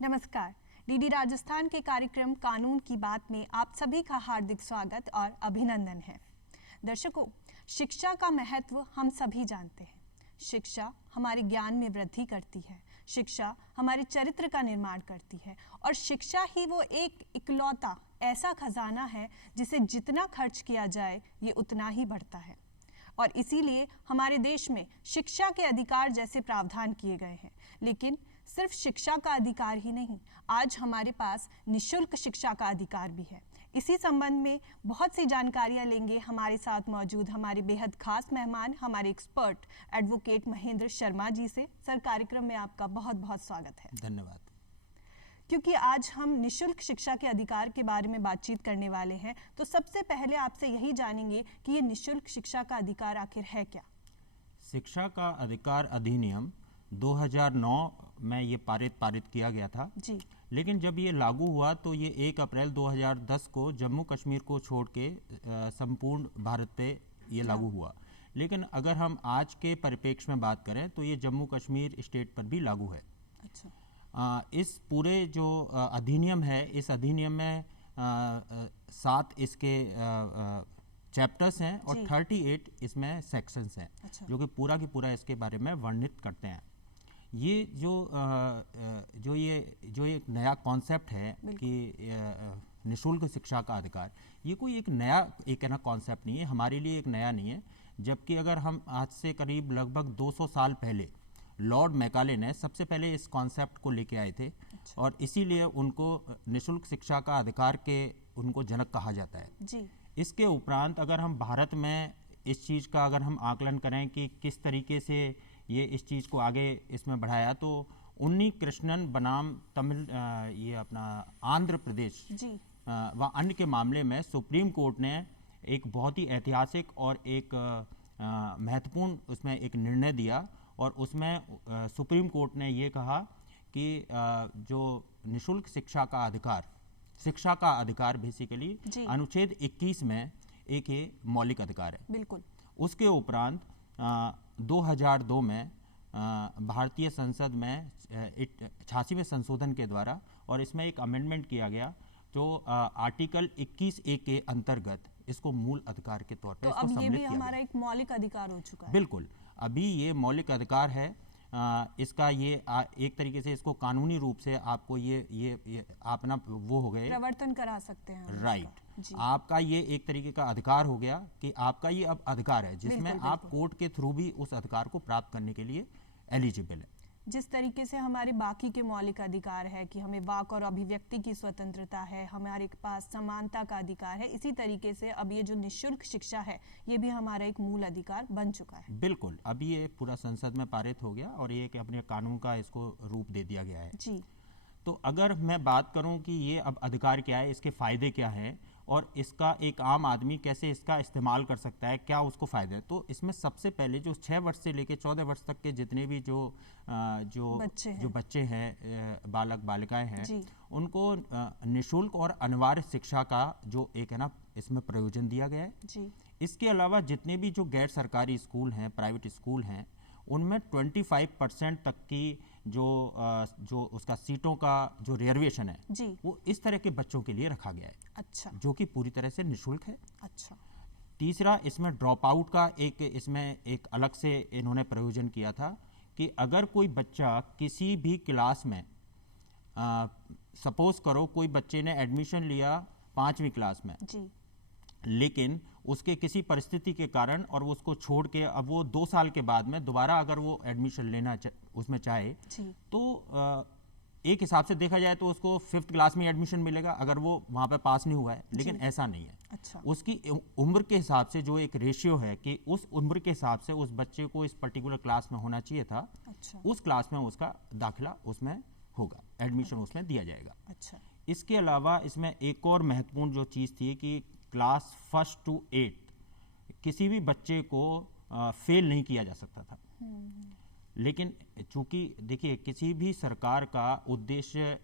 नमस्कार। डीडी राजस्थान के कार्यक्रम कानून की बात में आप सभी का हार्दिक स्वागत और अभिनंदन है। दर्शकों, शिक्षा का महत्व हम सभी जानते हैं। शिक्षा हमारे ज्ञान में वृद्धि करती है, शिक्षा हमारे चरित्र का निर्माण करती है और शिक्षा ही वो एक इकलौता ऐसा खजाना है जिसे जितना खर्च किया जाए ये उतना ही बढ़ता है। और इसीलिए हमारे देश में शिक्षा के अधिकार जैसे प्रावधान किए गए हैं। लेकिन सिर्फ शिक्षा का अधिकार ही नहीं, आज हमारे पास निःशुल्क शिक्षा का अधिकार भी है। इसी संबंध में बहुत सी जानकारियां लेंगे हमारे साथ मौजूद हमारे बेहद खास मेहमान, हमारे एक्सपर्ट एडवोकेट महेंद्र शर्मा जी से। सर, कार्यक्रम में आपका बहुत बहुत स्वागत है। धन्यवाद। क्योंकि आज हम निःशुल्क शिक्षा के अधिकार के बारे में बातचीत करने वाले हैं, तो सबसे पहले आपसे यही जानेंगे कि ये निःशुल्क शिक्षा का अधिकार आखिर है क्या? शिक्षा का अधिकार अधिनियम 2009 में ये पारित किया गया था जी। लेकिन जब ये लागू हुआ तो ये 1 अप्रैल 2010 को जम्मू कश्मीर को छोड़ के संपूर्ण भारत पे ये लागू हुआ। लेकिन अगर हम आज के परिप्रेक्ष्य में बात करें तो ये जम्मू कश्मीर स्टेट पर भी लागू है। अच्छा। इस पूरे जो अधिनियम है, इस अधिनियम में 7 इसके चैप्टर्स हैं और 38 इसमें सेक्शंस हैं। अच्छा। जो कि पूरा की पूरा इसके बारे में वर्णित करते हैं। ये जो एक नया कॉन्सेप्ट है कि निःशुल्क शिक्षा का अधिकार, ये कोई एक नया कॉन्सेप्ट नहीं है, हमारे लिए एक नया नहीं है। जबकि अगर हम आज से करीब लगभग 200 साल पहले लॉर्ड मैकाले ने सबसे पहले इस कॉन्सेप्ट को लेके आए थे। अच्छा। और इसीलिए उनको निःशुल्क शिक्षा का अधिकार के उनको जनक कहा जाता है जी। इसके उपरांत अगर हम भारत में इस चीज़ का अगर हम आकलन करें कि किस तरीके से ये इस चीज़ को आगे इसमें बढ़ाया, तो उन्नी कृष्णन बनाम तमिल ये अपना आंध्र प्रदेश व अन्य के मामले में सुप्रीम कोर्ट ने एक बहुत ही ऐतिहासिक और एक महत्वपूर्ण उसमें एक निर्णय दिया। और उसमें सुप्रीम कोर्ट ने ये कहा कि जो निःशुल्क शिक्षा का अधिकार बेसिकली अनुच्छेद 21 में एक ये मौलिक अधिकार है। बिल्कुल। उसके उपरांत 2002 में भारतीय संसद में 86वें संशोधन के द्वारा और इसमें एक अमेंडमेंट किया गया जो आर्टिकल 21A के अंतर्गत इसको मूल अधिकार के तौर पे इसको सम्मिलित किया गया। अब ये भी हमारा एक मौलिक अधिकार हो चुका है। बिल्कुल, अभी ये मौलिक अधिकार है। इसका ये एक तरीके से इसको कानूनी रूप से आपको ये अपना वो हो गए, प्रवर्तन करा सकते हैं। राइट। आपका ये एक तरीके का अधिकार हो गया कि आपका ये अब अधिकार है जिसमें आप कोर्ट के थ्रू भी उस अधिकार को प्राप्त करने के लिए एलिजिबल है। जिस तरीके से हमारे बाकी के मौलिक अधिकार है कि हमें वाक और अभिव्यक्ति की स्वतंत्रता है, हमारे पास समानता का अधिकार है, इसी तरीके से अब ये जो निःशुल्क शिक्षा है ये भी हमारा एक मूल अधिकार बन चुका है। बिल्कुल, अभी ये पूरा संसद में पारित हो गया और ये कि अपने कानून का इसको रूप दे दिया गया है। जी। तो अगर मैं बात करूं कि ये अब अधिकार क्या है, इसके फायदे क्या हैं और इसका एक आम आदमी कैसे इसका इस्तेमाल कर सकता है, क्या उसको फ़ायदे हैं, तो इसमें सबसे पहले जो 6 वर्ष से लेकर 14 वर्ष तक के जितने भी जो बच्चे हैं, बालक बालिकाएं हैं, उनको निःशुल्क और अनिवार्य शिक्षा का जो एक है ना इसमें प्रयोजन दिया गया है। जी। इसके अलावा जितने भी जो गैर सरकारी स्कूल हैं, प्राइवेट स्कूल हैं, उनमें 25% तक की जो उसका सीटों का जो रिजर्वेशन है जी, वो इस तरह के बच्चों के लिए रखा गया है। अच्छा। जो कि पूरी तरह से निःशुल्क है। अच्छा। तीसरा, इसमें ड्रॉप आउट का इसमें एक अलग से इन्होंने प्रयोजन किया था कि अगर कोई बच्चा किसी भी क्लास में सपोज करो कोई बच्चे ने एडमिशन लिया 5वीं क्लास में जी, लेकिन उसके किसी परिस्थिति के कारण और वो उसको छोड़ के अब वो 2 साल के बाद में दोबारा अगर वो एडमिशन लेना उसमें चाहे तो एक हिसाब से देखा जाए तो उसको 5th क्लास में एडमिशन मिलेगा अगर वो वहाँ पे पास नहीं हुआ है। लेकिन ऐसा नहीं है। अच्छा। उसकी उम्र के हिसाब से जो एक रेशियो है कि उस उम्र के हिसाब से उस बच्चे को इस पर्टिकुलर क्लास में होना चाहिए था। अच्छा। उस क्लास में उसका दाखिला उसमें होगा, एडमिशन उसमें दिया जाएगा। अच्छा। इसके अलावा इसमें एक और महत्वपूर्ण जो चीज़ थी कि क्लास 1 to 8 किसी भी बच्चे को फेल नहीं किया जा सकता था। लेकिन चूंकि देखिए किसी भी सरकार का उद्देश्य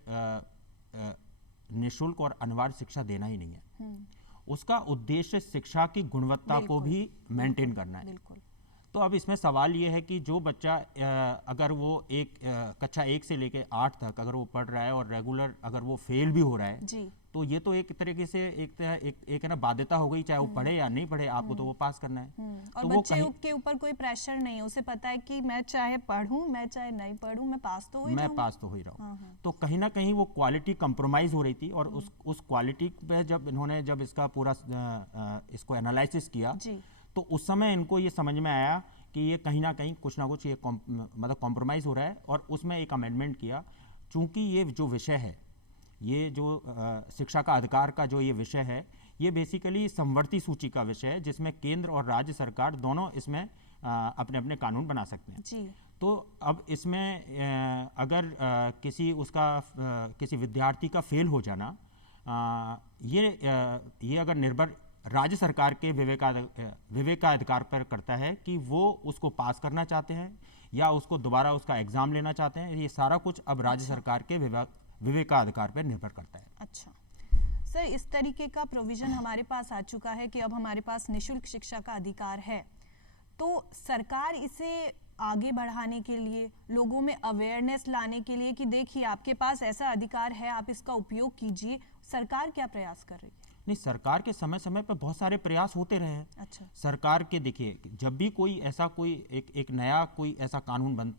निःशुल्क और अनिवार्य शिक्षा देना ही नहीं है। उसका उद्देश्य शिक्षा की गुणवत्ता को भी मेंटेन करना है। तो अब इसमें सवाल ये है कि जो बच्चा अगर वो कक्षा 1 से लेकर 8 तक अगर वो पढ़ रहा है और रेगुलर अगर वो फेल भी हो रहा है जी। तो ये तो एक तरीके से एक है ना बाध्यता हो गई, चाहे वो पढ़े या नहीं पढ़े, आपको तो वो पास करना है। और तो वो बच्चे के ऊपर कोई प्रेशर नहीं है, उसे पता है कि मैं चाहे पढ़ूं मैं चाहे नहीं पढ़ूं मैं पास तो हो ही रहा हूँ। तो कहीं ना कहीं वो क्वालिटी कंप्रोमाइज हो रही थी और उस क्वालिटी पे जब इसका पूरा इसको एनालिसिस किया तो उस समय इनको ये समझ में आया कि ये कहीं ना कहीं कुछ ना कुछ ये मतलब कॉम्प्रोमाइज़ हो रहा है और उसमें एक अमेंडमेंट किया। चूंकि ये जो विषय है, ये जो शिक्षा का अधिकार का जो ये विषय है, ये बेसिकली समवर्ती सूची का विषय है जिसमें केंद्र और राज्य सरकार दोनों इसमें अपने अपने कानून बना सकते हैं जी। तो अब इसमें अगर किसी विद्यार्थी का फेल हो जाना, ये अगर निर्भर राज्य सरकार के विवेकाधिकार पर करता है कि वो उसको पास करना चाहते हैं या उसको दोबारा उसका एग्जाम लेना चाहते हैं। ये सारा कुछ अब राज्य सरकार के विवेकाधिकार पर निर्भर करता है। अच्छा सर, इस तरीके का प्रोविजन हमारे पास आ चुका है कि अब हमारे पास निःशुल्क शिक्षा का अधिकार है, तो सरकार इसे आगे बढ़ाने के लिए, लोगों में अवेयरनेस लाने के लिए कि देखिए आपके पास ऐसा अधिकार है, आप इसका उपयोग कीजिए, सरकार क्या प्रयास कर रही है? नहीं, सरकार के समय समय पर बहुत सारे प्रयास होते रहे हैं। अच्छा। सरकार के देखिए, जब भी कोई ऐसा कोई एक नया कोई ऐसा कानून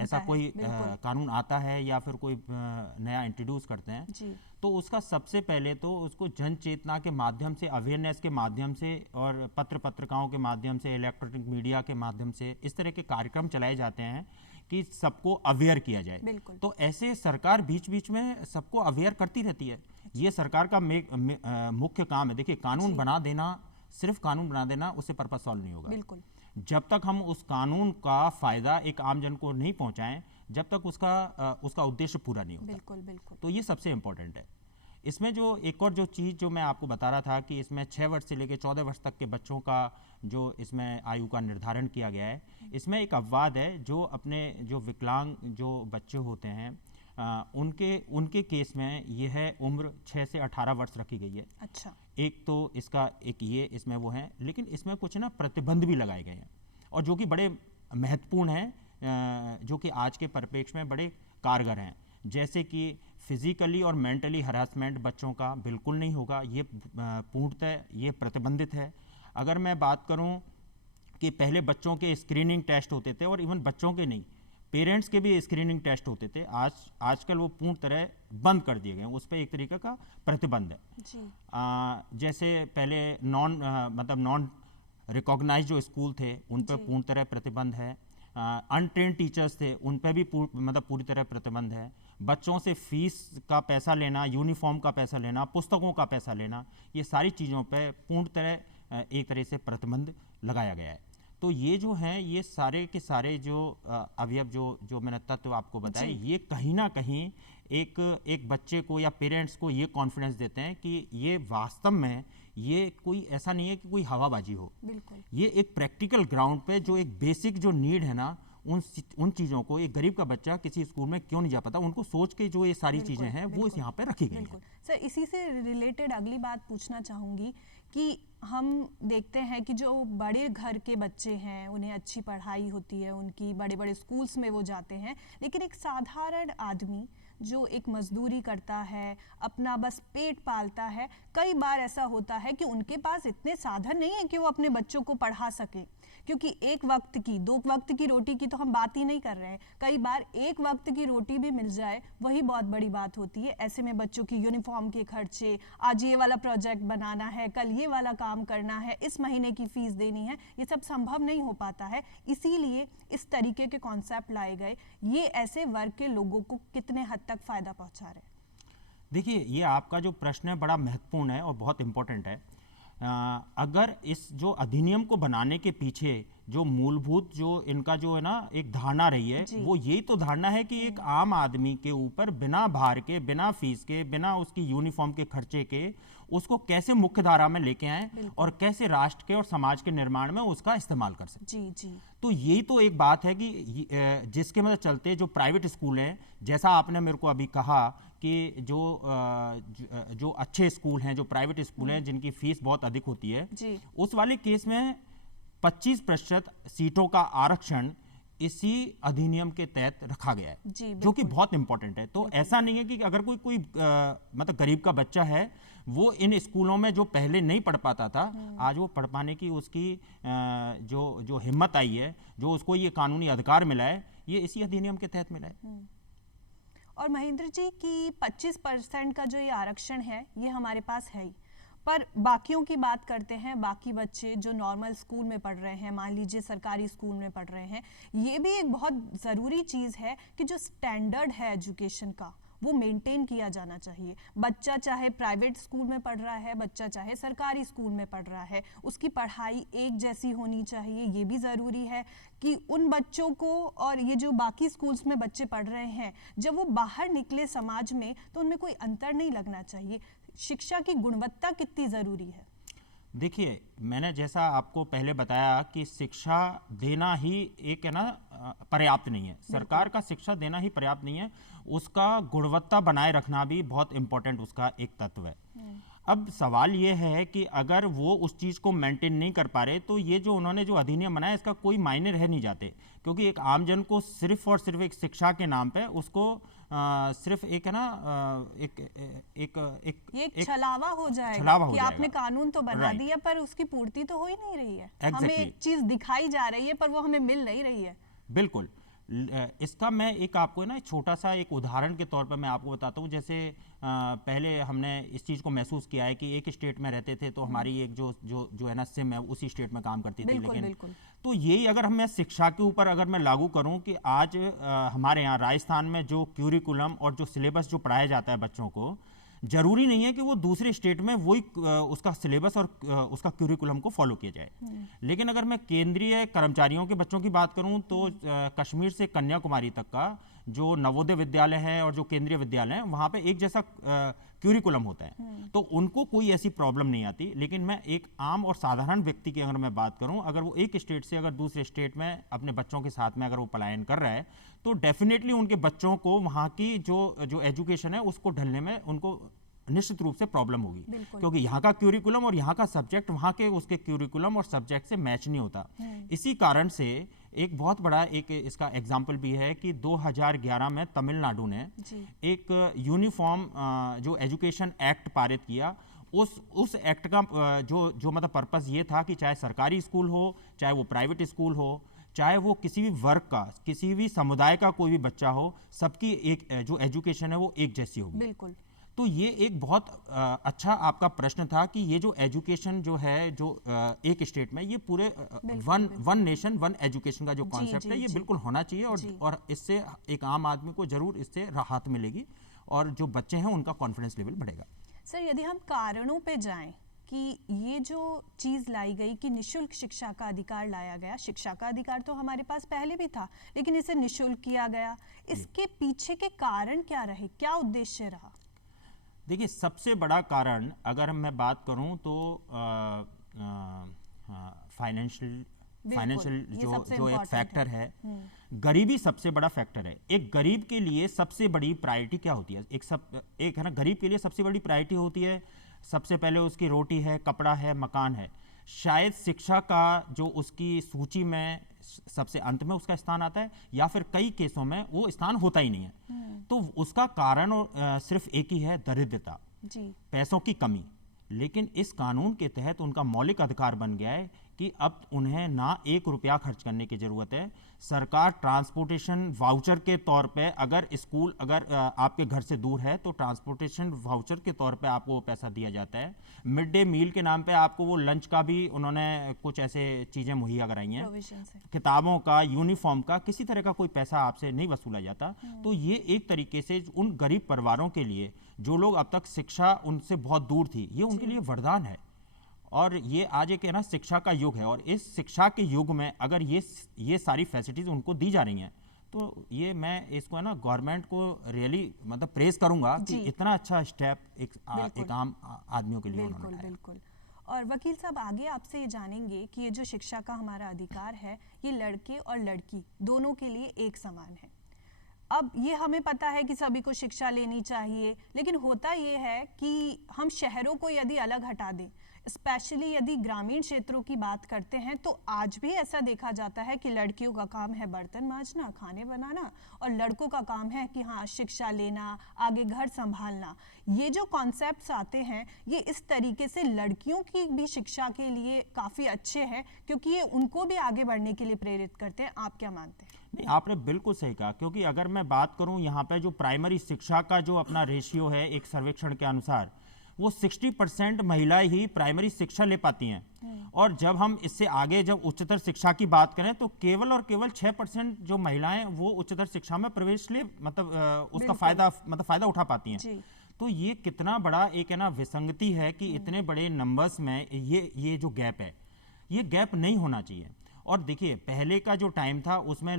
ऐसा कोई कानून आता है या फिर कोई नया इंट्रोड्यूस करते हैं जी। तो उसका सबसे पहले तो उसको जन चेतना के माध्यम से, अवेयरनेस के माध्यम से और पत्रिकाओं के माध्यम से, इलेक्ट्रॉनिक मीडिया के माध्यम से इस तरह के कार्यक्रम चलाए जाते हैं कि सबको अवेयर किया जाए। तो ऐसे सरकार बीच बीच में सबको अवेयर करती रहती है। ये सरकार का मुख्य काम है। देखिए, कानून बना देना, सिर्फ कानून बना देना, उससे पर्पस सॉल्व नहीं होगा। बिल्कुल। जब तक हम उस कानून का फायदा एक आम जन को नहीं पहुंचाएं, जब तक उसका उद्देश्य पूरा नहीं होता। बिल्कुल बिल्कुल। तो ये सबसे इंपॉर्टेंट है। इसमें जो एक और जो चीज़ जो मैं आपको बता रहा था कि इसमें 6 वर्ष से लेकर 14 वर्ष तक के बच्चों का जो इसमें आयु का निर्धारण किया गया है, इसमें एक अपवाद है। जो अपने जो विकलांग जो बच्चे होते हैं उनके केस में यह उम्र 6 से 18 वर्ष रखी गई है। अच्छा। एक तो इसका एक ये इसमें वो है, लेकिन इसमें कुछ ना प्रतिबंध भी लगाए गए हैं और जो कि बड़े महत्वपूर्ण हैं, जो कि आज के परिप्रेक्ष्य में बड़े कारगर हैं। जैसे कि फिजिकली और मेंटली हरासमेंट बच्चों का बिल्कुल नहीं होगा, ये पूर्णतः ये प्रतिबंधित है। अगर मैं बात करूं कि पहले बच्चों के स्क्रीनिंग टेस्ट होते थे और इवन बच्चों के नहीं, पेरेंट्स के भी स्क्रीनिंग टेस्ट होते थे, आजकल वो पूर्ण तरह बंद कर दिए गए, उस पर एक तरीके का प्रतिबंध है जी। जैसे पहले नॉन रिकॉग्नाइज्ड जो स्कूल थे उन पर पूर्ण तरह प्रतिबंध है। अनट्रेन टीचर्स थे, उन पर भी पूरी तरह प्रतिबंध है। बच्चों से फीस का पैसा लेना, यूनिफॉर्म का पैसा लेना, पुस्तकों का पैसा लेना, ये सारी चीज़ों पर पूर्ण तरह एक तरह से प्रतिबंध लगाया गया है। तो ये जो हैं, ये सारे के सारे जो अवयव जो मैंने तत्व आपको बताए, ये कहीं ना कहीं एक बच्चे को या पेरेंट्स को ये कॉन्फिडेंस देते हैं कि ये वास्तव में ये कोई ऐसा नहीं है कि कोई हवाबाजी हो। बिल्कुल। ये एक प्रैक्टिकल ग्राउंड पे जो एक बेसिक जो नीड है ना, उन चीज़ों को एक गरीब का बच्चा किसी स्कूल में क्यों नहीं जा पाता, उनको सोच के जो ये सारी चीज़ें हैं वो यहाँ पे रखी गई हैं। सर, इसी से रिलेटेड अगली बात पूछना चाहूँगी कि हम देखते हैं कि जो बड़े घर के बच्चे हैं उन्हें अच्छी पढ़ाई होती है, उनकी बड़े बड़े स्कूल्स में वो जाते हैं, लेकिन एक साधारण आदमी जो एक मजदूरी करता है, अपना बस पेट पालता है, कई बार ऐसा होता है कि उनके पास इतने साधन नहीं है कि वो अपने बच्चों को पढ़ा सके, क्योंकि एक वक्त की, 2 वक्त की रोटी की तो हम बात ही नहीं कर रहे हैं, कई बार एक वक्त की रोटी भी मिल जाए वही बहुत बड़ी बात होती है। ऐसे में बच्चों की यूनिफॉर्म के खर्चे, आज ये वाला प्रोजेक्ट बनाना है, कल ये वाला काम करना है, इस महीने की फीस देनी है, ये सब संभव नहीं हो पाता है। इसीलिए इस तरीके के कॉन्सेप्ट लाए गए। ये ऐसे वर्ग के लोगों को कितने हद तक फायदा पहुंचा रहे हैं? देखिए, ये आपका जो प्रश्न है बड़ा महत्वपूर्ण है और बहुत इंपॉर्टेंट है। अगर इस जो अधिनियम को बनाने के पीछे जो मूलभूत जो इनका जो है ना एक धारणा रही है, वो यही तो धारणा है कि एक आम आदमी के ऊपर बिना भार के, बिना फीस के, बिना उसकी यूनिफॉर्म के खर्चे के उसको कैसे मुख्य धारा में लेके आए और कैसे राष्ट्र के और समाज के निर्माण में उसका इस्तेमाल कर सकते। जी जी। तो यही तो एक बात है कि जिसके मतलब चलते जो प्राइवेट स्कूल हैं, जैसा आपने मेरे को अभी कहा कि जो अच्छे स्कूल हैं, जो प्राइवेट स्कूल हैं जिनकी फीस बहुत अधिक होती है, उस वाले केस में 25% सीटों का आरक्षण इसी अधिनियम के तहत रखा गया है, जी, जो कि बहुत इंपॉर्टेंट है। तो ऐसा नहीं है कि अगर कोई मतलब गरीब का बच्चा है, वो इन स्कूलों में जो पहले नहीं पढ़ पाता था, आज वो पढ़ पाने की उसकी जो हिम्मत आई है, जो उसको ये कानूनी अधिकार मिला है, ये इसी अधिनियम के तहत मिला है। और महेंद्र जी की 25% का जो ये आरक्षण है, ये हमारे पास है ही, पर बाकियों की बात करते हैं। बाकी बच्चे जो नॉर्मल स्कूल में पढ़ रहे हैं, मान लीजिए सरकारी स्कूल में पढ़ रहे हैं, ये भी एक बहुत ज़रूरी चीज़ है कि जो स्टैंडर्ड है एजुकेशन का, वो मेंटेन किया जाना चाहिए। बच्चा चाहे प्राइवेट स्कूल में पढ़ रहा है, बच्चा चाहे सरकारी स्कूल में पढ़ रहा है, उसकी पढ़ाई एक जैसी होनी चाहिए। ये भी ज़रूरी है कि उन बच्चों को, और ये जो बाकी स्कूल्स में बच्चे पढ़ रहे हैं, जब वो बाहर निकले समाज में, तो उनमें कोई अंतर नहीं लगना चाहिए। शिक्षा की गुणवत्ता कितनी ज़रूरी है? देखिए, मैंने जैसा आपको पहले बताया कि शिक्षा देना ही एक है ना पर्याप्त नहीं है। सरकार का शिक्षा देना ही पर्याप्त नहीं है, उसका गुणवत्ता बनाए रखना भी बहुत इंपॉर्टेंट उसका एक तत्व है। अब सवाल ये है कि अगर वो उस चीज़ को मेंटेन नहीं कर पा रहे, तो ये जो उन्होंने जो अधिनियम बनाया, इसका कोई मायने रह नहीं जाते, क्योंकि एक आमजन को सिर्फ और सिर्फ एक शिक्षा के नाम पे उसको सिर्फ एक है ना एक छलावा हो जाएगा छलावा हो कि जाएगा। आपने कानून तो बना Right. दिया, पर उसकी पूर्ति तो हो ही नहीं रही है। Exactly. हमें एक चीज दिखाई जा रही है, पर वो हमें मिल नहीं रही है। बिल्कुल। इसका मैं एक आपको ना छोटा सा एक उदाहरण के तौर पर मैं आपको बताता हूँ। जैसे पहले हमने इस चीज़ को महसूस किया है कि एक स्टेट में रहते थे, तो हमारी एक जो है ना सिम है, उसी स्टेट में काम करती थी। लेकिन बिल्कुल। तो यही अगर मैं शिक्षा के ऊपर अगर मैं लागू करूं कि आज हमारे यहाँ राजस्थान में जो क्यूरिकुलम और जो सिलेबस जो पढ़ाया जाता है बच्चों को, जरूरी नहीं है कि वो दूसरे स्टेट में वही उसका सिलेबस और उसका क्यूरिकुलम को फॉलो किया जाए। लेकिन अगर मैं केंद्रीय कर्मचारियों के बच्चों की बात करूं, तो कश्मीर से कन्याकुमारी तक का जो नवोदय विद्यालय है और जो केंद्रीय विद्यालय है, वहां पे एक जैसा क्यूरिकुलम होता है, तो उनको कोई ऐसी प्रॉब्लम नहीं आती। लेकिन मैं एक आम और साधारण व्यक्ति की अगर मैं बात करूं, अगर वो एक स्टेट से अगर दूसरे स्टेट में अपने बच्चों के साथ में अगर वो पलायन कर रहा है, तो डेफिनेटली उनके बच्चों को वहाँ की जो एजुकेशन है उसको ढलने में उनको निश्चित रूप से प्रॉब्लम होगी, क्योंकि यहाँ का क्यूरिकुलम और यहाँ का सब्जेक्ट वहाँ के उसके क्यूरिकुलम और सब्जेक्ट से मैच नहीं होता। इसी कारण से एक बहुत बड़ा एक इसका एग्जाम्पल भी है कि 2011 में तमिलनाडु ने एक यूनिफॉर्म जो एजुकेशन एक्ट पारित किया। उस एक्ट का जो मतलब पर्पस ये था कि चाहे सरकारी स्कूल हो, चाहे वो प्राइवेट स्कूल हो, चाहे वो किसी भी वर्ग का, किसी भी समुदाय का कोई भी बच्चा हो, सबकी एक जो एजुकेशन है वो एक जैसी होगी। बिल्कुल। तो ये एक बहुत अच्छा आपका प्रश्न था कि ये जो एजुकेशन जो है जो एक स्टेट में, ये पूरे वन नेशन वन एजुकेशन का जो कॉन्सेप्ट है, ये बिल्कुल होना चाहिए। और इससे एक आम आदमी को जरूर इससे राहत मिलेगी और जो बच्चे हैं उनका कॉन्फिडेंस लेवल बढ़ेगा। सर, यदि हम कारणों पे जाएं कि ये जो चीज़ लाई गई कि निशुल्क शिक्षा का अधिकार लाया गया, शिक्षा का अधिकार तो हमारे पास पहले भी था, लेकिन इसे निशुल्क किया गया, इसके पीछे के कारण क्या रहे, क्या उद्देश्य रहा? देखिए, सबसे बड़ा कारण अगर मैं बात करूं तो फाइनेंशियल जो एक फैक्टर है, गरीबी सबसे बड़ा फैक्टर है। एक गरीब के लिए सबसे बड़ी प्रायोरिटी क्या होती है? एक है ना, गरीब के लिए सबसे बड़ी प्रायोरिटी होती है, सबसे पहले उसकी रोटी है, कपड़ा है, मकान है। शायद शिक्षा का जो उसकी सूची में सबसे अंत में उसका स्थान आता है, या फिर कई केसों में वो स्थान होता ही नहीं है। तो उसका कारण सिर्फ एक ही है, दरिद्रता, पैसों की कमी। लेकिन इस कानून के तहत उनका मौलिक अधिकार बन गया है कि अब उन्हें ना 1 रुपया खर्च करने की जरूरत है। सरकार ट्रांसपोर्टेशन वाउचर के तौर पे, अगर स्कूल अगर आपके घर से दूर है, तो ट्रांसपोर्टेशन वाउचर के तौर पे आपको वो पैसा दिया जाता है। मिड डे मील के नाम पे आपको वो लंच का भी उन्होंने कुछ ऐसे चीज़ें मुहैया कराई हैं। किताबों का, यूनिफॉर्म का, किसी तरह का कोई पैसा आपसे नहीं वसूला जाता। तो ये एक तरीके से उन गरीब परिवारों के लिए, जो लोग अब तक शिक्षा उनसे बहुत दूर थी, ये उनके लिए वरदान है। और ये आज एक है ना शिक्षा का युग है, और इस शिक्षा के युग में अगर ये सारी फैसिलिटीज उनको दी जा रही हैं, तो ये मैं इसको है ना गवर्नमेंट को रियली मतलब प्रेज करूंगा कि इतना अच्छा स्टेप एक आम आदमियों के लिए उन्होंने उठाया। बिल्कुल। और वकील साहब, आगे आपसे ये जानेंगे कि ये जो शिक्षा का हमारा अधिकार है, ये लड़के और लड़की दोनों के लिए एक समान है। अब ये हमें पता है कि सभी को शिक्षा लेनी चाहिए, लेकिन होता ये है कि हम शहरों को यदि अलग हटा दें, स्पेशली यदि ग्रामीण क्षेत्रों की बात करते हैं तो आज भी ऐसा देखा जाता है कि लड़कियों का काम है बर्तन मांजना, खाने बनाना, और लड़कों का काम है कि हाँ शिक्षा लेना, आगे घर संभालना। ये जो कॉन्सेप्ट्स आते हैं ये इस तरीके से लड़कियों की भी शिक्षा के लिए काफ़ी अच्छे हैं, क्योंकि ये उनको भी आगे बढ़ने के लिए प्रेरित करते हैं। आप क्या मानते हैं? नहीं, आपने बिल्कुल सही कहा, क्योंकि अगर मैं बात करूं यहाँ पे जो प्राइमरी शिक्षा का जो अपना रेशियो है एक सर्वेक्षण के अनुसार, वो 60% महिलाएं ही प्राइमरी शिक्षा ले पाती हैं। और जब हम इससे आगे जब उच्चतर शिक्षा की बात करें तो केवल और केवल 6% जो महिलाएं वो उच्चतर शिक्षा में प्रवेश ले उसका फायदा उठा पाती हैं। तो ये कितना बड़ा एक है ना विसंगति है कि इतने बड़े नंबर्स में ये जो गैप है, ये गैप नहीं होना चाहिए। और देखिए पहले का जो टाइम था उसमें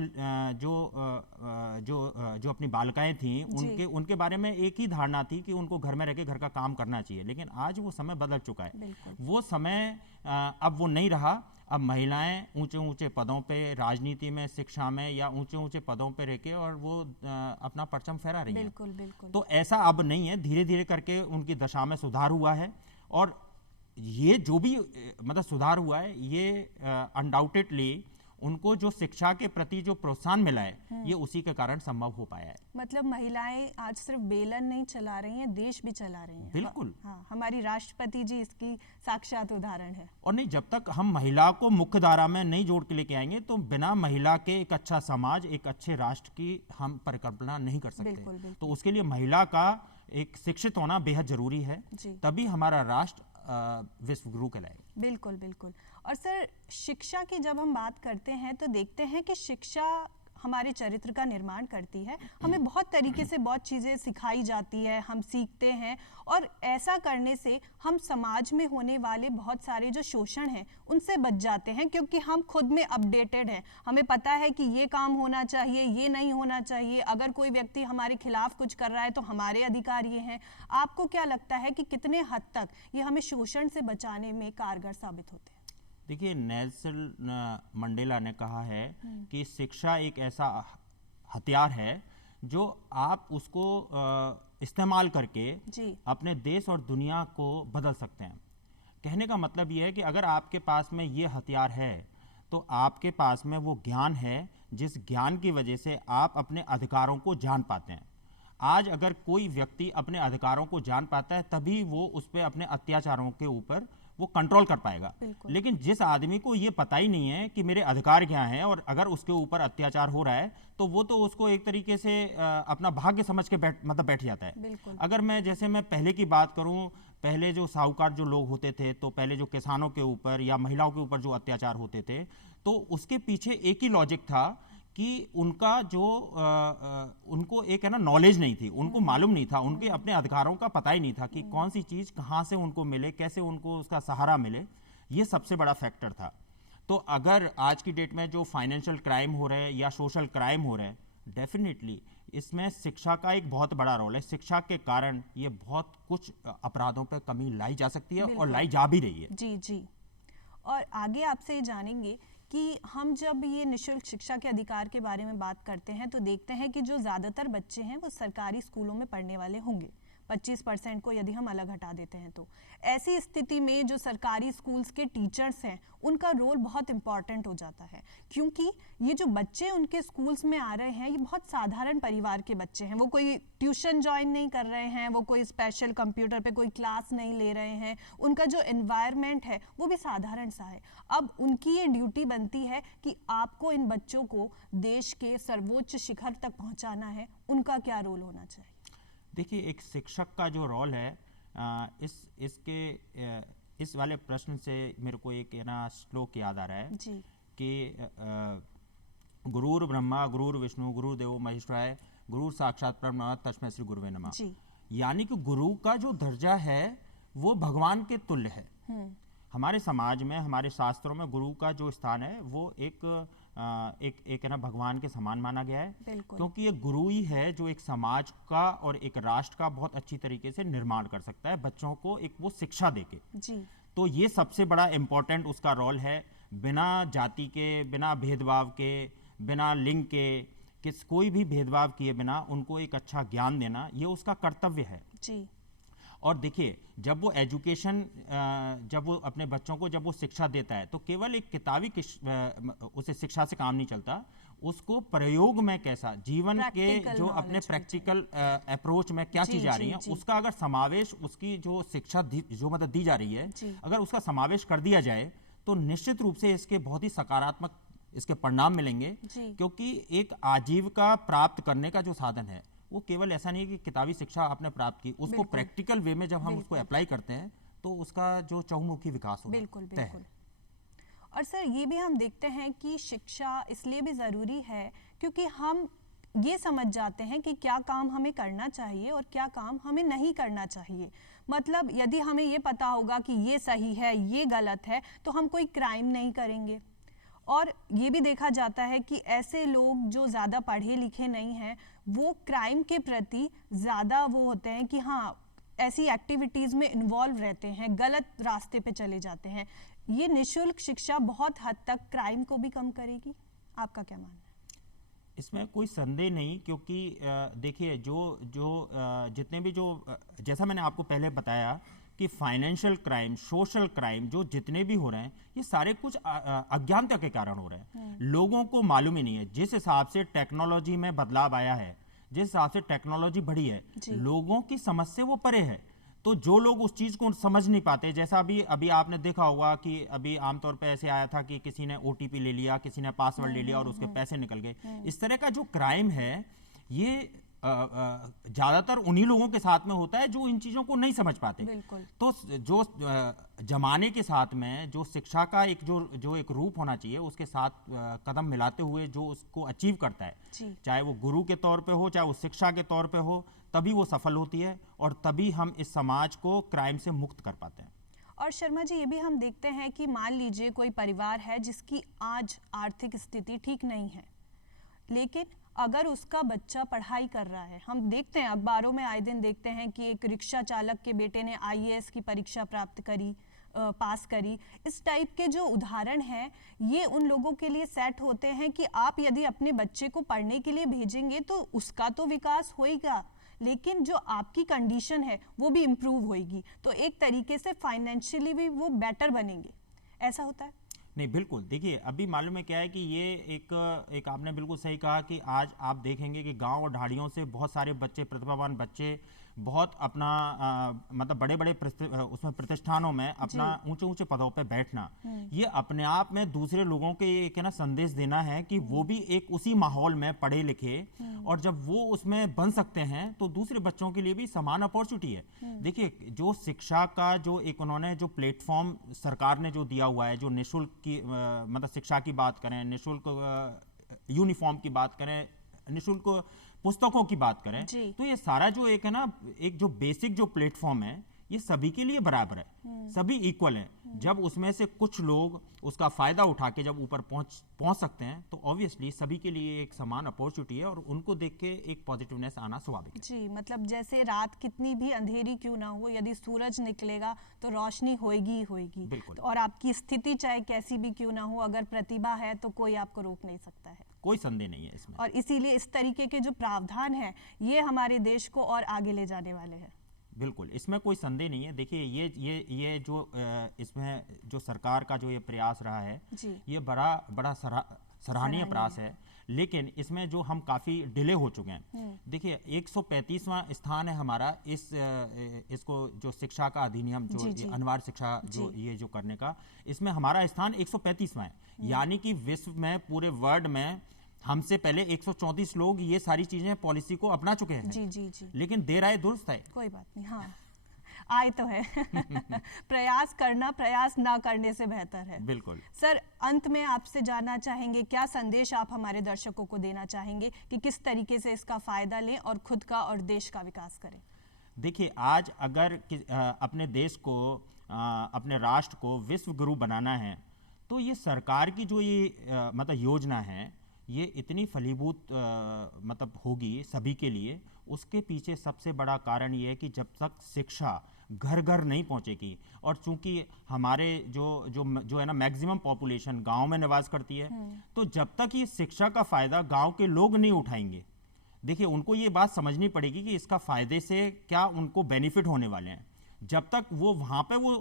जो अपनी बालिकाएं थी उनके बारे में एक ही धारणा थी कि उनको घर में रह के घर का काम करना चाहिए, लेकिन आज वो समय बदल चुका है। वो समय अब वो नहीं रहा। अब महिलाएं ऊंचे ऊंचे पदों पे, राजनीति में, शिक्षा में, या ऊंचे ऊंचे पदों पे रह के और वो अपना परचम फहरा रही हैं। बिल्कुल। तो ऐसा अब नहीं है, धीरे धीरे करके उनकी दशा में सुधार हुआ है। और ये जो भी सुधार हुआ है, ये अनडाउटेडली उनको जो शिक्षा के प्रति जो प्रोत्साहन मिला है ये उसी के कारण संभव हो पाया है। मतलब महिलाएं आज सिर्फ बेलन नहीं चला रही हैं, देश भी चला रही हैं। बिल्कुल। हाँ, हमारी राष्ट्रपति जी इसकी साक्षात उदाहरण है। और नहीं, जब तक हम महिला को मुख्य धारा में नहीं जोड़ के लेके आएंगे तो बिना महिला के एक अच्छा समाज, एक अच्छे राष्ट्र की हम परिकल्पना नहीं कर सकते। बिल्कुल। तो उसके लिए महिला का एक शिक्षित होना बेहद जरूरी है, तभी हमारा राष्ट्र विश्व गुरु कहलाएगा। बिल्कुल। और सर, शिक्षा की जब हम बात करते हैं तो देखते हैं कि शिक्षा हमारे चरित्र का निर्माण करती है। हमें बहुत तरीके से बहुत चीज़ें सिखाई जाती है, हम सीखते हैं, और ऐसा करने से हम समाज में होने वाले बहुत सारे जो शोषण हैं उनसे बच जाते हैं, क्योंकि हम खुद में अपडेटेड हैं। हमें पता है कि ये काम होना चाहिए, ये नहीं होना चाहिए। अगर कोई व्यक्ति हमारे खिलाफ कुछ कर रहा है तो हमारे अधिकार ये हैं। आपको क्या लगता है कि कितने हद तक ये हमें शोषण से बचाने में कारगर साबित होते हैं? देखिए, नेल्सन मंडेला ने कहा है कि शिक्षा एक ऐसा हथियार है जो आप उसको इस्तेमाल करके अपने देश और दुनिया को बदल सकते हैं। कहने का मतलब ये है कि अगर आपके पास में ये हथियार है तो आपके पास में वो ज्ञान है जिस ज्ञान की वजह से आप अपने अधिकारों को जान पाते हैं। आज अगर कोई व्यक्ति अपने अधिकारों को जान पाता है तभी वो उस पर अपने अत्याचारों के ऊपर वो कंट्रोल कर पाएगा। लेकिन जिस आदमी को ये पता ही नहीं है कि मेरे अधिकार क्या हैं और अगर उसके ऊपर अत्याचार हो रहा है तो वो तो उसको एक तरीके से अपना भाग्य समझ के बैठ जाता है। अगर मैं पहले की बात करूं, पहले जो साहूकार जो लोग होते थे, तो पहले जो किसानों के ऊपर या महिलाओं के ऊपर जो अत्याचार होते थे तो उसके पीछे एक ही लॉजिक था कि उनका जो उनको एक है ना नॉलेज नहीं थी, उनको मालूम नहीं था, उनके अपने अधिकारों का पता ही नहीं था कि कौन सी चीज़ कहाँ से उनको मिले, कैसे उनको उसका सहारा मिले। ये सबसे बड़ा फैक्टर था। तो अगर आज की डेट में जो फाइनेंशियल क्राइम हो रहे हैं या सोशल क्राइम हो रहे हैं, डेफिनेटली इसमें शिक्षा का एक बहुत बड़ा रोल है। शिक्षा के कारण ये बहुत कुछ अपराधों पर कमी लाई जा सकती है और लाई जा भी रही है। जी। और आगे आपसे ये जानेंगे कि हम जब ये निःशुल्क शिक्षा के अधिकार के बारे में बात करते हैं तो देखते हैं कि जो ज़्यादातर बच्चे हैं वो सरकारी स्कूलों में पढ़ने वाले होंगे। 25% को यदि हम अलग हटा देते हैं तो ऐसी स्थिति में जो सरकारी स्कूल्स के टीचर्स हैं उनका रोल बहुत इंपॉर्टेंट हो जाता है, क्योंकि ये जो बच्चे उनके स्कूल्स में आ रहे हैं ये बहुत साधारण परिवार के बच्चे हैं। वो कोई ट्यूशन ज्वाइन नहीं कर रहे हैं, वो कोई स्पेशल कंप्यूटर पे कोई क्लास नहीं ले रहे हैं, उनका जो एनवायरनमेंट है वो भी साधारण सा है। अब उनकी ये ड्यूटी बनती है कि आपको इन बच्चों को देश के सर्वोच्च शिखर तक पहुंचाना है। उनका क्या रोल होना चाहिए? देखिए, एक शिक्षक का जो रोल है, इस वाले प्रश्न से मेरे को एक ना श्लोक याद आ रहा है जी। कि गुरुर ब्रह्मा गुरुर विष्णु गुरुदेव महेश्वराय गुरु साक्षात ब्रह्म तस्मै श्री गुरुवे नमः। यानी कि गुरु का जो दर्जा है वो भगवान के तुल्य है। हमारे समाज में, हमारे शास्त्रों में गुरु का जो स्थान है वो एक है ना भगवान के समान माना गया है, क्योंकि ये गुरु ही है जो एक समाज का और एक राष्ट्र का बहुत अच्छी तरीके से निर्माण कर सकता है, बच्चों को एक वो शिक्षा देके। तो ये सबसे बड़ा इम्पोर्टेंट उसका रोल है। बिना जाति के, बिना भेदभाव के, बिना लिंग के कोई भी भेदभाव किए बिना उनको एक अच्छा ज्ञान देना, ये उसका कर्तव्य है। और देखिए, जब वो एजुकेशन, जब वो अपने बच्चों को जब वो शिक्षा देता है, तो केवल एक किताबी उसे शिक्षा से काम नहीं चलता, उसको प्रयोग में कैसा जीवन के Practical जो अपने knowledge प्रैक्टिकल अप्रोच में क्या जी, चीज़ आ जी, रही है, जी। उसका अगर समावेश, उसकी जो शिक्षा जो मतलब दी जा रही है, जी। अगर उसका समावेश कर दिया जाए तो निश्चित रूप से इसके बहुत ही सकारात्मक इसके परिणाम मिलेंगे। जी। क्योंकि एक आजीविका प्राप्त करने का जो साधन है, वो केवल ऐसा नहीं है कि किताबी शिक्षा आपने प्राप्त की, उसको बिल्कुल। प्रैक्टिकल वे में जब हम उसको बिल्कुल। अप्लाई करते हैं तो उसका जो चहुमुखी विकास होगा बिल्कुल तय है। बिल्कुल। और सर ये भी हम देखते हैं कि शिक्षा इसलिए भी ज़रूरी है क्योंकि हम ये समझ जाते हैं कि क्या काम हमें करना चाहिए और क्या काम हमें नहीं करना चाहिए। मतलब यदि हमें ये पता होगा कि ये सही है, ये गलत है, तो हम कोई क्राइम नहीं करेंगे। और ये भी देखा जाता है कि ऐसे लोग जो ज़्यादा पढ़े लिखे नहीं हैं, वो क्राइम के प्रति ज़्यादा वो होते हैं कि हाँ, ऐसी एक्टिविटीज़ में इन्वॉल्व रहते हैं, गलत रास्ते पे चले जाते हैं। ये निःशुल्क शिक्षा बहुत हद तक क्राइम को भी कम करेगी, आपका क्या मानना है? इसमें कोई संदेह नहीं, क्योंकि देखिए, जो जो जितने भी जैसा मैंने आपको पहले बताया कि फाइनेंशियल क्राइम, सोशल क्राइम जो जितने भी हो रहे हैं, ये सारे कुछ अज्ञानता के कारण हो रहे हैं। लोगों को मालूम ही नहीं है। जिस हिसाब से टेक्नोलॉजी में बदलाव आया है, जिस हिसाब से टेक्नोलॉजी बढ़ी है, लोगों की समझ से वो परे है। तो जो लोग उस चीज को समझ नहीं पाते, जैसा अभी आपने देखा होगा कि अभी आमतौर पे ऐसे आया था कि किसी ने ओटीपी ले लिया, किसी ने पासवर्ड ले लिया और उसके पैसे निकल गए। इस तरह का जो क्राइम है, ये ज्यादातर उन्हीं लोगों के साथ में होता है जो इन चीजों को नहीं समझ पाते। बिल्कुल। तो जो जमाने के साथ में जो शिक्षा का एक जो एक रूप होना चाहिए, उसके साथ कदम मिलाते हुए जो उसको अचीव करता है, चाहे वो गुरु के तौर पे हो, चाहे वो शिक्षा के तौर पे हो, तभी वो सफल होती है और तभी हम इस समाज को क्राइम से मुक्त कर पाते हैं। और शर्मा जी, ये भी हम देखते हैं कि मान लीजिए कोई परिवार है जिसकी आज आर्थिक स्थिति ठीक नहीं है, लेकिन अगर उसका बच्चा पढ़ाई कर रहा है, हम देखते हैं अखबारों में आए दिन देखते हैं कि एक रिक्शा चालक के बेटे ने आईएएस की परीक्षा प्राप्त करी, पास करी। इस टाइप के जो उदाहरण हैं, ये उन लोगों के लिए सेट होते हैं कि आप यदि अपने बच्चे को पढ़ने के लिए भेजेंगे तो उसका तो विकास होएगा, लेकिन जो आपकी कंडीशन है वो भी इम्प्रूव होएगी। तो एक तरीके से फाइनेंशियली भी वो बेटर बनेंगे, ऐसा होता है? नहीं, बिल्कुल। देखिए, अभी मालूम है क्या है कि ये एक आपने बिल्कुल सही कहा कि आज आप देखेंगे कि गांव और ढाड़ियों से बहुत सारे बच्चे, प्रतिभावान बच्चे, बहुत अपना मतलब बड़े बड़े उसमें प्रतिष्ठानों में अपना ऊंचे ऊंचे पदों पे बैठना, ये अपने आप में दूसरे लोगों के एक ना संदेश देना है कि वो भी एक उसी माहौल में पढ़े लिखे, और जब वो उसमें बन सकते हैं तो दूसरे बच्चों के लिए भी समान अपॉर्चुनिटी है। देखिए, जो शिक्षा का जो एक उन्होंने जो प्लेटफॉर्म सरकार ने जो दिया हुआ है, जो निःशुल्क की मतलब शिक्षा की बात करें, निःशुल्क यूनिफॉर्म की बात करें, निःशुल्क पुस्तकों की बात करें, तो ये सारा जो एक है ना, एक जो बेसिक जो प्लेटफॉर्म है, ये सभी के लिए बराबर है, सभी इक्वल हैं। जब उसमें से कुछ लोग उसका फायदा उठा के जब ऊपर पहुंच सकते हैं, तो ऑब्वियसली सभी के लिए एक समान अपॉर्चुनिटी है और उनको देख के एक पॉजिटिवनेस आना स्वाभाविक है। जी, मतलब जैसे रात कितनी भी अंधेरी क्यों ना हो, यदि सूरज निकलेगा तो रोशनी होएगी ही होएगी। बिल्कुल। तो और आपकी स्थिति चाहे कैसी भी क्यों ना हो, अगर प्रतिभा है तो कोई आपको रोक नहीं सकता है। कोई संदेह नहीं है इसमें। और इसीलिए इस तरीके के जो प्रावधान हैं, ये हमारे देश को और आगे ले जाने वाले हैं। बिल्कुल, इसमें कोई संदेह नहीं है। देखिए, ये जो इसमें जो सरकार का जो ये प्रयास रहा है, ये बड़ा सराहनीय प्रयास है, लेकिन इसमें जो हम काफ़ी डिले हो चुके हैं। देखिए, 135वां स्थान है हमारा इसको जो शिक्षा का अधिनियम, जो अनिवार्य शिक्षा जो करने का, इसमें हमारा स्थान 135वां है। यानी कि विश्व में, पूरे वर्ल्ड में हमसे पहले 134 लोग ये सारी चीजें, पॉलिसी को अपना चुके हैं। जी। लेकिन देर आए दुरुस्त है। कोई बात नहीं, हाँ, आए तो है। प्रयास करना प्रयास ना करने से बेहतर है। बिल्कुल। सर, अंत में आपसे जानना चाहेंगे, क्या संदेश आप हमारे दर्शकों को देना चाहेंगे कि किस तरीके से इसका फायदा लें और खुद का और देश का विकास करें? देखिए, आज अगर अपने देश को, अपने राष्ट्र को विश्व गुरु बनाना है, तो ये सरकार की जो ये मतलब योजना है, ये इतनी फलीभूत मतलब होगी सभी के लिए। उसके पीछे सबसे बड़ा कारण ये है कि जब तक शिक्षा घर घर नहीं पहुंचेगी, और चूंकि हमारे जो है ना, मैक्सिमम पॉपुलेशन गांव में निवास करती है, तो जब तक ये शिक्षा का फायदा गांव के लोग नहीं उठाएंगे, देखिए, उनको ये बात समझनी पड़ेगी कि इसका फायदे से क्या उनको बेनिफिट होने वाले हैं। जब तक वो वहाँ पे वो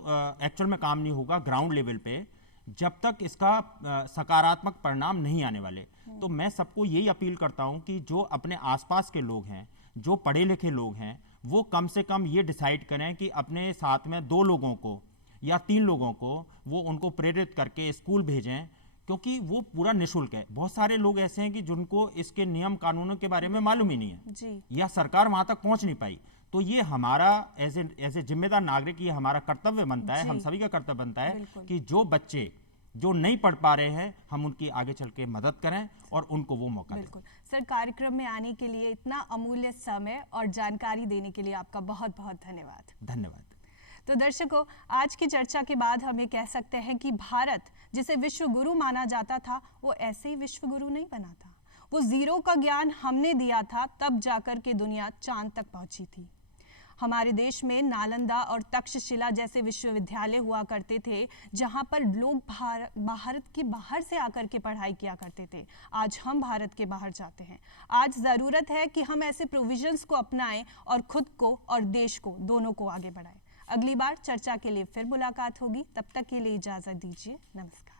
एक्चुअल में काम नहीं होगा ग्राउंड लेवल पे, जब तक इसका सकारात्मक परिणाम नहीं आने वाले। तो मैं सबको यही अपील करता हूँ कि जो अपने आसपास के लोग हैं, जो पढ़े लिखे लोग हैं, वो कम से कम ये डिसाइड करें कि अपने साथ में 2 लोगों को या 3 लोगों को वो उनको प्रेरित करके स्कूल भेजें, क्योंकि वो पूरा निःशुल्क है। बहुत सारे लोग ऐसे हैं कि जिनको इसके नियम कानूनों के बारे में मालूम ही नहीं है जी। या सरकार वहां तक पहुंच नहीं पाई। तो ये हमारा ऐसे जिम्मेदार नागरिक, ये हमारा कर्तव्य बनता है, हम सभी का कर्तव्य बनता है कि जो बच्चे जो नहीं पढ़ पा रहे हैं, हम उनकी आगे चल के मदद करें और उनको वो मौका दें। बिल्कुल सर, कार्यक्रम में आने के लिए, इतना अमूल्य समय और जानकारी देने के लिए आपका बहुत बहुत धन्यवाद। धन्यवाद। तो दर्शकों, आज की चर्चा के बाद हम ये कह सकते हैं कि भारत जिसे विश्व गुरु माना जाता था, वो ऐसे ही विश्व गुरु नहीं बना था। वो जीरो का ज्ञान हमने दिया था, तब जाकर के दुनिया चांद तक पहुंची थी। हमारे देश में नालंदा और तक्षशिला जैसे विश्वविद्यालय हुआ करते थे, जहां पर लोग भारत के बाहर से आकर के पढ़ाई किया करते थे। आज हम भारत के बाहर जाते हैं। आज ज़रूरत है कि हम ऐसे प्रोविजंस को अपनाएं और खुद को और देश को, दोनों को आगे बढ़ाएं। अगली बार चर्चा के लिए फिर मुलाकात होगी। तब तक के लिए इजाज़त दीजिए। नमस्कार।